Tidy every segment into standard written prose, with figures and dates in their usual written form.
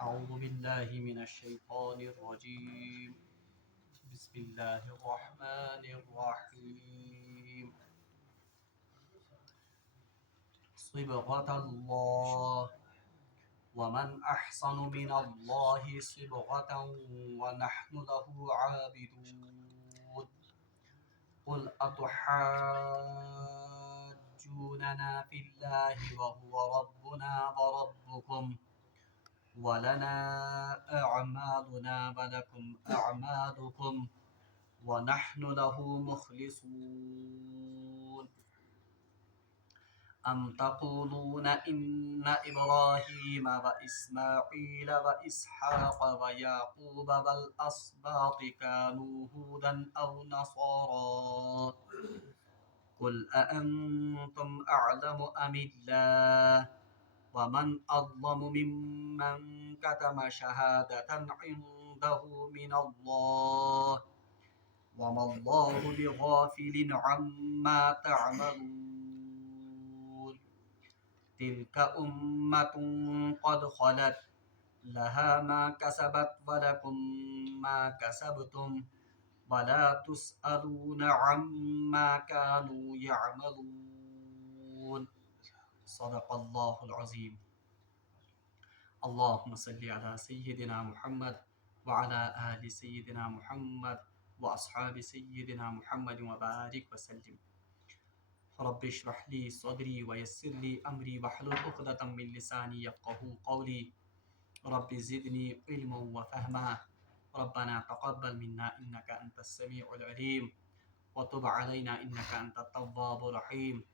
أعوذ بالله من الشيطان الرجيم. بسم الله الرحمن الرحيم. صبغة الله ومن أحسن من الله صبغة ونحن له عابدون. قل أتحاجوننا في الله وهو ربنا وربكم ولنا أعمالنا ولكم أعمالكم ونحن له مخلصون. أم تقولون إن إبراهيم وإسماعيل وإسحاق ويعقوب والأسباط كانوا هودا أو نصارى قل أأنتم أعلم أم الله ومن أظلم ممن كتم شهادة عنده من الله وما الله بغافل عما تعملون. تلك أمة قد خلت لها ما كسبت ولكم ما كسبتم ولا تسألون عما كانوا يعملون. صدق الله العظيم. اللهم صل على سيدنا محمد وعلى آل سيدنا محمد وأصحاب سيدنا محمد وبارك وسلم. رب اشرح لي صدري ويسر لي أمري واحلل عقدة من لساني يفقهوا قولي. رب زدني علما وفهما. ربنا تقبل منا إنك أنت السميع العليم وتب علينا إنك أنت التواب الرحيم.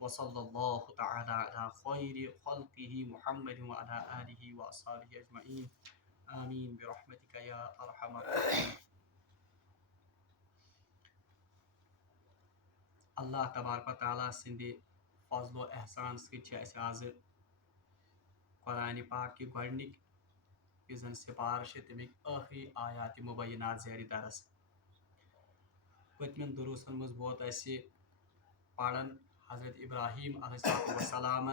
وصلى الله تعالى على خير خلقه محمد وعلى آله وأصحابه أجمعين. آمين برحمتك يا أرحم الراحمين. اللہ تبارک و تعالیٰ سند فضل و احسان سی آز قرآن پاک کی گۄڈنِک یُس زن سپار تمیک آخری آیات مبینات زیر درس. پتمن دروسن مز ووت اسہِ پرن حضرت ابراہیم علیہ السلام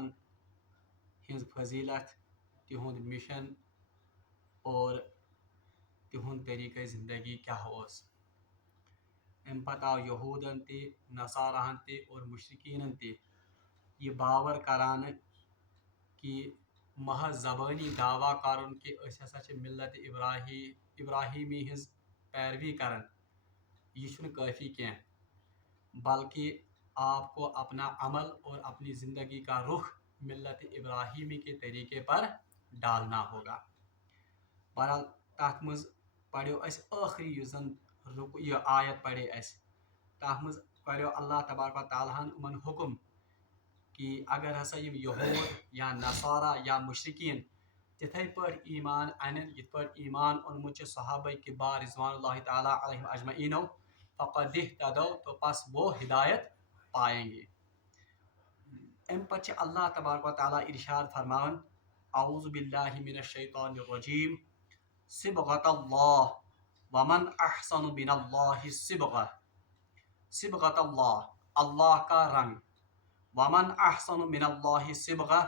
ہز فضیلت، تہند مشن اور تہند طریقہ زندگی کیا اوس. ام پتہ آو یہودن تہ نصاراہن تہ اور مشرقینن تہ یہ باور کران کہ محض زبانی دعویٰ کرن کہ اس ہسا چھ ملت ابراہیمی ہز پیروی کرن یہ چھُنہٕ کافی کینٛہہ، بلکہ آپ کو اپنا عمل اور اپنی زندگی کا رخ ملت ابراہیمی کے طریقے پر ڈالنا ہوگا. بہرحال تات مز پڑھو اس آخری یُس زن یہ آیت پڑھے اس تات مز کرو اللہ تبارک و تعالیٰ ہن امن حکم کہ اگر ہسا یم یہود یا نصارہ یا مشرقین تتھے پٲٹھۍ ایمان انن یتھ پٲٹھۍ ایمان اونمُت چھُ صحابہ کبار رضوان اللہ تعالیٰ علیہم اجمعینو فقد اہتدوا تو پس وہ ہدایت پائیں گے. ام پتہ اللہ تبارک و تعالیٰ ارشاد فرماون اعوذ باللہ من الشیطان الرجیم صبغۃ اللہ ومن احسن من اللہ صبغہ. صبغۃ اللہ اللہ کا رنگ، ومن احسن من اللہ صبغہ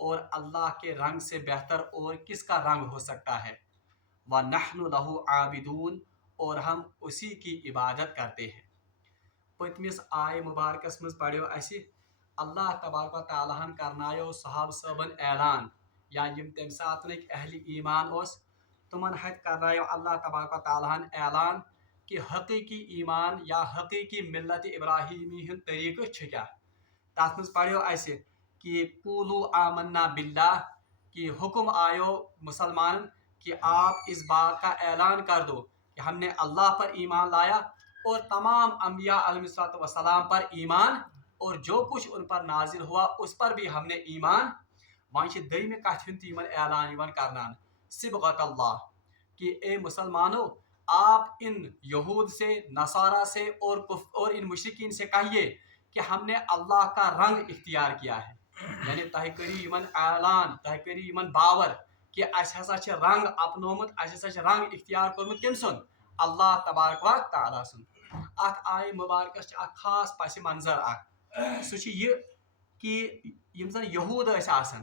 اور اللہ کے رنگ سے بہتر اور کس کا رنگ ہو سکتا ہے. وَنَحْنُ لَهُ عَابِدُونَ اور ہم اسی کی عبادت کرتے ہیں. پتمس آئے مبارکس مز پڑھو اسہ اللہ تبارک و تعالیٰ ہن کرنایو صحاب صٲبن اعلان یا یم تمہ ساتنک اہل ایمان اوس تمن ہتھ کرنایو اللہ تبارک و تعالیٰ ہن اعلان کہ حقیقی ایمان یا حقیقی ملت ابراہیمی ہند طریقہ چھ کیا. تات مز پڑھو اسہ کہ قولوا آمنا باللہ کہ حکم آیو مسلمان کہ آپ اس بات کا اعلان کر دو کہ ہم نے اللہ پر ایمان لایا اور تمام انبیاء علیہ السلام پر ایمان اور جو کچھ ان پر نازل ہوا اس پر بھی ہم نے ایمان. وہاں دم کت تمن اعلان کرنان صبغۃ اللہ کہ اے مسلمانوں آپ ان یہود سے نصارہ سے اور ان مشرقین سے کہیے کہ ہم نے اللہ کا رنگ اختیار کیا ہے. یعنی تہ کریو یمن اعلان، تہ کریو یمن باور کہ اس ہسا چھ رنگ اپنومت، اس ہسا چھ رنگ اختیار کورمت کم سن اللہ تبارک و تعالیٰ سن. ات آئے مبارکس اخ خاص پس منظر اخ سہ چھ یہ کہ یم زن یہود ٲسۍ آسان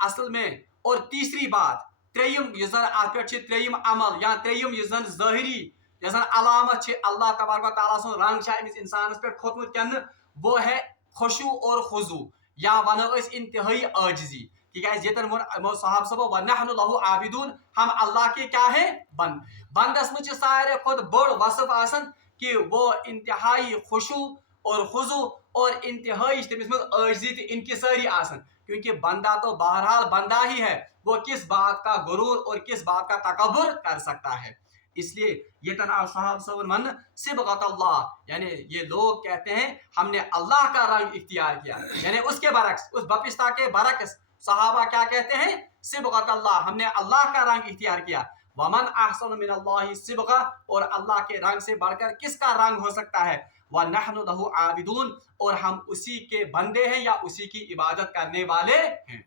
اصل میں اور تیسری بات تریم یس زن ات پہ تریم عمل یا تریم یس زن ظاہری یس زن علامت اللہ تبارک و تعالیٰ سن رنگ امس انسانس پہ کھوتمت کن وہ ہے خشوع اور خضوع یا ونو اس انتہائی عاجزی تکیاز یتن ون صحابہ صبو ونحن لہو عابدون ہم اللہ کے کیا ہیں بندس مجھ سارے خود بڑ وصف آسن کہ وہ انتہائی خشوع اور خضوع اور انتہائی تمس مز عاجزی تے انکساری آسن کیونکہ بندہ تو بہرحال بندہ ہی ہے وہ کس بات کا غرور اور کس بات کا تکبر کر سکتا ہے اس لیے یہ تنہا صاحب صبر من صبغت اللہ یعنی یہ لوگ کہتے ہیں ہم نے اللہ کا رنگ اختیار کیا یعنی اس کے برعکس اس بپشتا کے برعکس صحابہ کیا کہتے ہیں صبغت اللہ ہم نے اللہ کا رنگ اختیار کیا ومن احسن من اللہ صبغہ اور اللہ کے رنگ سے بڑھ کر کس کا رنگ ہو سکتا ہے وَنَحْنُ لَهُ عَابِدُونَ اور ہم اسی کے بندے ہیں یا اسی کی عبادت کرنے والے ہیں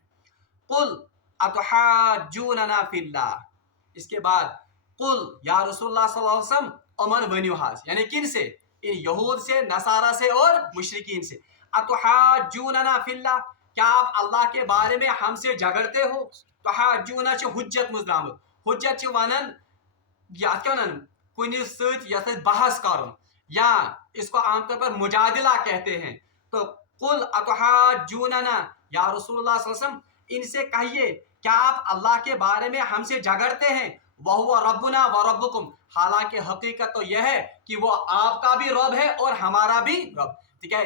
قُلْ اَتُحَاجُّونَنَا فِي اللَّهِ اس کے بعد قُلْ یا رسول اللہ صلی اللہ علیہ وسلم امن ونیو حاض یعنی کن سے ان یہود سے نصارہ سے اور مشرکین سے اَتُحَاجُّونَنَا فِي اللَّهِ کیا آپ اللہ کے بارے میں ہم سے جھگڑتے ہو تحاجونا چھ حجت مزدامت حجت چھ ونن یا کیا ونن کنی سۭتۍ یتھ بحث کرن یا اس کو عام طور پر مجادلہ کہتے ہیں تو قل اتحاجوننا یا رسول اللہ صلی اللہ علیہ وسلم ان سے کہیے کیا آپ اللہ کے بارے میں ہم سے جھگڑتے ہیں وَهُوَ رَبُّنَا وَرَبُّكُمْ حالانکہ حقیقت تو یہ ہے کہ وہ آپ کا بھی رب ہے اور ہمارا بھی رب ٹھیک ہے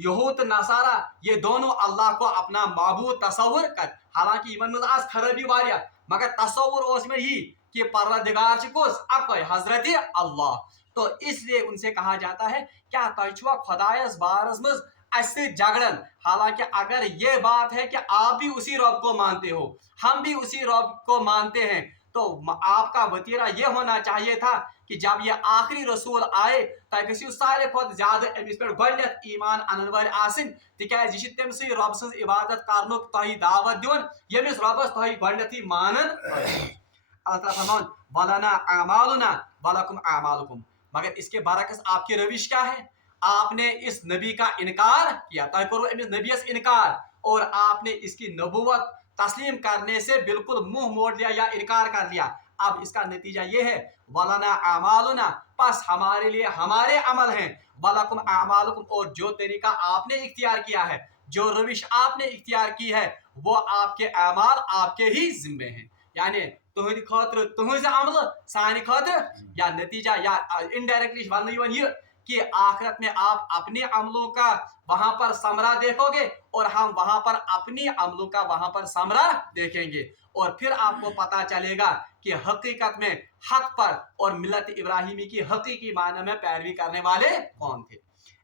یہود نصارہ یہ دونوں اللہ کو اپنا معبود تصور کر حالانکہ ایمن مز آس خرابی واریاہ مگر تصور اس میں ہی کہ پروردگار چھ کس اکوے حضرت اللہ تو اس لیے ان سے کہا جاتا ہے کیا تہ چھوا خدایس بارس مز اس سے جھگڑن حالانکہ اگر یہ بات ہے کہ آپ بھی اسی رب کو مانتے ہو ہم بھی اسی رب کو مانتے ہیں تو آپ کا وطیرہ یہ ہونا چاہیے تھا کہ جب یہ آخری رسول آئے تہ سارے کھت زیادہ امس پہ گۄڈنیتھ ایمان انن ول آسن تکیاز یہ تم سی رب سن عبادت کرنک تہ دعوت دین یمس ربس تہ گۄڈنیتھٕے مانن اللہ تعالیٰ فرمان ولنا اعمالنا ولکم اعمالکم مگر اس کے برعکس آپ کی روش کیا ہے آپ نے اس نبی کا انکار کیا تہ کرو امس نبیس انکار اور آپ نے اس کی نبوت تسلیم کرنے سے بالکل منہ موڑ لیا یا انکار کر لیا اب اس کا نتیجہ یہ ہے ولنا اعمالنا پس ہمارے لیے ہمارے عمل ہیں ولکم اعمالکم اور جو طریقہ آپ نے اختیار کیا ہے جو روش آپ نے اختیار کی ہے وہ آپ کے اعمال آپ کے ہی ذمے ہیں یعنی تہند خاطر تہذ عمل سانہ خاطر یا نتیجہ یا انڈائریکٹلی ون یہ کہ آخرت میں آپ اپنے عملوں کا وہاں پر ثمرہ دیکھو گے اور ہم وہاں پر اپنی عملوں کا وہاں پر ثمرہ دیکھیں گے اور پھر آپ کو پتا چلے گا کہ حقیقت میں حق پر اور ملت ابراہیمی کی حقیقی معنی میں پیروی کرنے والے کون تھے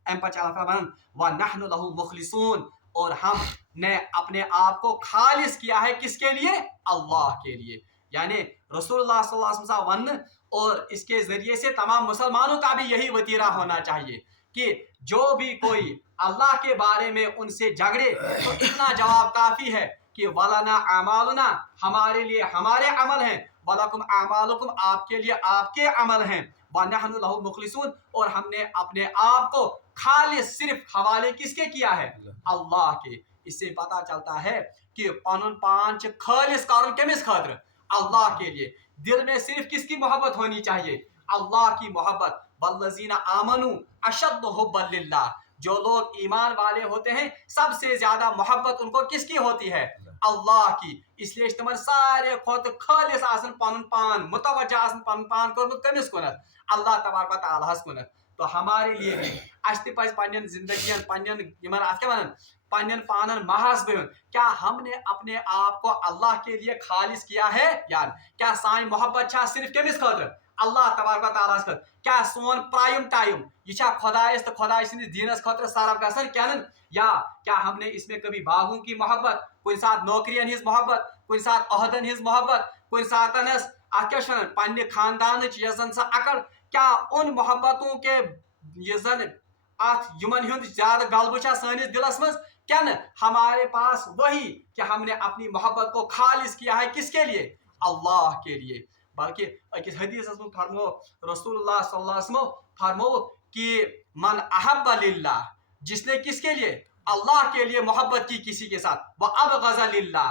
ام پچ اللہ فرمان وَنَحْنُ لَهُ مُخْلِصُونَ اور ہم نے اپنے آپ کو خالص کیا ہے کس کے لیے اللہ کے لیے یعنی رسول اللہ صلی اللہ علیہ وسلم ون اور اس کے ذریعے سے تمام مسلمانوں کا بھی یہی وطیرہ ہونا چاہیے کہ جو بھی کوئی اللہ کے بارے میں ان سے جھگڑے تو اتنا جواب کافی ہے کہ ولنا اعمالنا ہمارے لیے ہمارے عمل ہیں ولکم اعمالکم آپ کے لیے آپ کے عمل ہیں وَنَحْنُ لَهُ مُخْلِصُونَ اور ہم نے اپنے آپ کو خالص صرف حوالے کس کے کیا ہے اللہ کے اس سے پتا چلتا ہے کہ پنن پان چھ خالص کرن کمس خاطر اللہ کے لیے دل میں صرف کس کی محبت ہونی چاہیے اللہ کی محبت والذین آمنوا اشد حبا للہ جو لوگ ایمان والے ہوتے ہیں سب سے زیادہ محبت ان کو کس کی ہوتی ہے اللہ کی اس لیے تمن سارے کھوت خالص آسن پنن پان متوجہ آسن پنن پان کرمت کمس کنت اللہ تبارک و تعالیٰ کنت تو ہمارے لیے بھی اس تہ پز پنن زندگین پنن یمن ات کیا ونن پنن پانن محاذ بہن کیا ہم نے اپنے آپ کو اللہ کے لیے خالص کیا ہے یار کیا سان محبت چھا صرف کمس خاطر اللہ تبارک و تعالیٰ خاطر کیا سون پرائم ٹائم یہ چھا خدایس تو خدای سندس دینس خاطر صرف گژھان کینن یا کیا ہم نے اس میں کبھی باغوں کی محبت کن سات نوکریاں ہز محبت کن سات عہدن ہز محبت کن ساتنس ات کیا ونان پنہ خاندانچ یس زن سا عقل کیا ان محبتوں کے یہ زن ات یمن ہند زیادہ غلبہ چھا سانس دلس مز کیا نا ہمارے پاس وہی کہ ہم نے اپنی محبت کو خالص کیا ہے کس کے لیے اللہ کے لیے بلکہ اکس حدیث میں فرمو رسول اللہ صلی اللہ علیہ وسلم فرمو کہ من احب للہ جس نے کس کے لیے اللہ کے لیے محبت کی کسی کے ساتھ وابغض للہ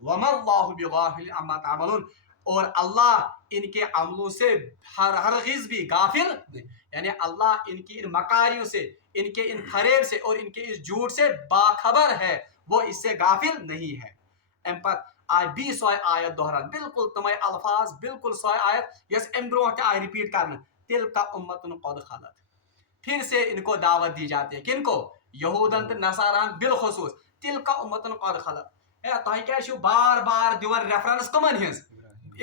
وَمَا اللَّهُ بِغَافِلٍ عَمَّا تَعْمَلُونَ، اور اللہ ان کے عملوں سے ہرگز بھی غافل نہیں، یعنی اللہ ان کی ان مکاریوں سے، ان کے ان فریب سے اور ان کے اس جھوٹ سے باخبر ہے، وہ اس سے غافل نہیں ہے۔ ام پت آئے 20 آیت دہران بالکل تمے الفاظ، بالکل سو آیت یس ام برو تہ آئے ریپیٹ کرنا، تِلْکَ أُمَّةٌ قَدْ خَلَتْ، پھر سے ان کو دعوت دی جاتی ہے، کن کو؟ یہودن تو نصاران بالخصوص، تِلْکَ أُمَّةٌ قَدْ خَلَتْ، تہ کیا بار بار دِوان ریفرنس کمن ہنز؟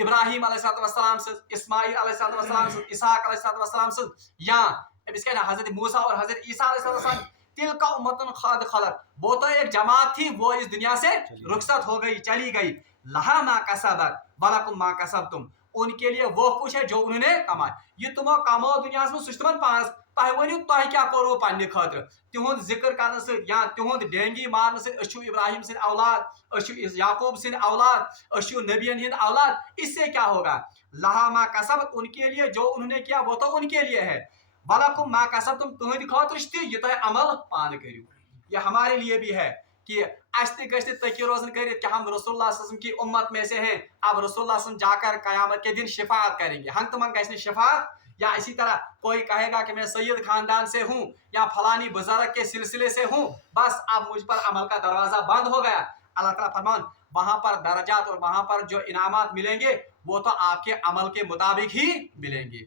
ابراہیم علیہ السلام سن، اسماعیل علیہ السلام سن، اسحاق علیہ السلام سن، یا امس کیا حضرت موسیٰ اور حضرت عیسیٰ علیہ السلام، تِلْکَ أُمَّةٌ قَدْ خَلَتْ، وہ تو ایک جماعت تھی، وہ اس دنیا سے رخصت ہو گئی، چلی گئی، لہا ما کسبت ولکم ما کسبتم، ان کے لیے وہ کچھ ہے جو انہوں نے کمایا، یہ تمو کمو دنیا میں سہ تمن پانس، تہ ونیو تہ کیا کرو پنہ خاطر، تہند ذکر کرنے سے یا تہند ڈینگی مارنے سے اشو ابراہیم سن اولاد، اشو یعقوب سن اولاد، اشو نبیین ہند اولاد، اس سے کیا ہوگا؟ لہا ما کسبت، ان کے لیے جو انہوں نے کیا وہ تو ان کے لیے ہے، ولکم ما کسبتم، تہند خاطر تہ یہ تہ عمل پان کریو، یہ ہمارے لیے بھی ہے کہ ایسے گشت تکی روزن کریں کہ ہم رسول اللہ صلی اللہ علیہ وسلم کی امت میں سے ہیں، اب رسول اللہ صلی اللہ علیہ وسلم جا کر قیامت کے دن شفاعت کریں گے، ہنگ تمنگ گشت شفاعت، یا اسی طرح کوئی کہے گا کہ میں سید خاندان سے ہوں یا فلانی بزرگ کے سلسلے سے ہوں، بس اب مجھ پر عمل کا دروازہ بند ہو گیا، اللہ تعالیٰ فرمان وہاں پر درجات اور وہاں پر جو انعامات ملیں گے وہ تو آپ کے عمل کے مطابق ہی ملیں گے۔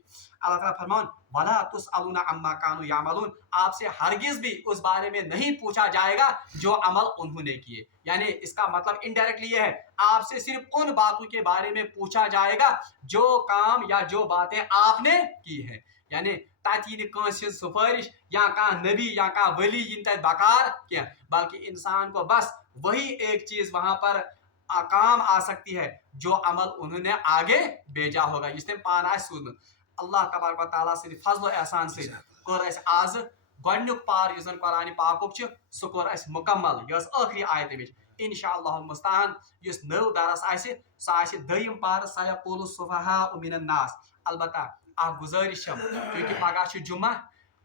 اللہ تعالیٰ فرمان وَلَا تُسْأَلُونَ عَمَّا كَانُوا يَعْمَلُونَ، آپ سے ہرگز بھی اس بارے میں نہیں پوچھا جائے گا جو عمل انہوں نے کیے، یعنی اس کا مطلب انڈائریکٹلی یہ ہے آپ سے صرف ان باتوں کے بارے میں پوچھا جائے گا جو کام یا جو باتیں آپ نے کی ہیں، یعنی تاکہ کانس سفارش یا کان نبی یا کان ولی ین تت بکار کیا، بلکہ انسان کو بس وہی ایک چیز وہاں پر کام آ سکتی ہے جو عمل انہوں نے آگے بھیجا ہوگا، اس نے پانا سوزمت۔ اللہ تبارک و تعالیٰ سے فضل و احسان سے کور اس آز گۄڈنیُک پار یُس زن قرآن پاکُک چھُ سُہ کوٚر اسہِ مُکمل، یہِ ٲس ٲخری آیت امِچ، انشاءاللہ المستعان یُس نٔو درس آسہِ سُہ آسہِ دٔیِم پار سیقول السفہاء من الناس، البتہ اکھ گزٲرِش چھم کیونکہ پگہہ چھُ جمعہ،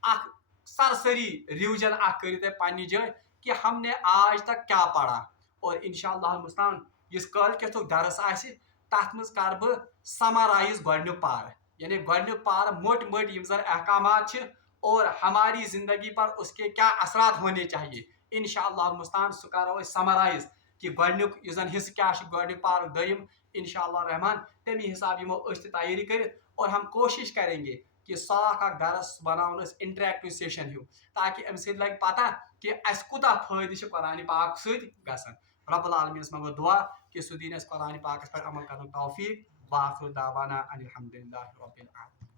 اکھ سرسری ریوجن اکھ کٔرِو تُہۍ پننہِ جایہِ کہ ہم نے آج تک کیا پڑھا، اور انشاءاللہ المستعان یُس کٲلکیتھُک درس آسہِ تتھ منٛز کرٕ بہٕ سمرائز گۄڈنیُک پار، یعنی گۄڈنیُک پار موٹ موٹ یم زن احکامات چھِ اور ہماری زندگی پر اس کے کیا اثرات ہونے چاہیے، انشاءاللہ المستعان سُہ کرو أسۍ سمرائز کہ گۄڈنیُک یُس زن حصہٕ کیا چھُ گۄڈنیُک پارُک دٔیِم، انشاءاللہ الرحمن تمی حساب یمو أسۍ تہِ تیٲری کٔرِتھ، اور ہم کوشش کریں گے کہ صاف اکھ درس بناون أسۍ انٹریکٹو سیشن ہیو، تاکہ امہِ سۭتۍ لگہِ پتہ کہ اسہِ کوٗتاہ فٲیدٕ چھُ قرآن پاک سۭتۍ گژھان۔ رب العالمینس منگو دعا کہ سُہ دِیِن اسہِ قرآن پاکس پٮ۪ٹھ عمل کرنُک توفیق، وآخر دعوانا ان الحمدللہ رب العالمین۔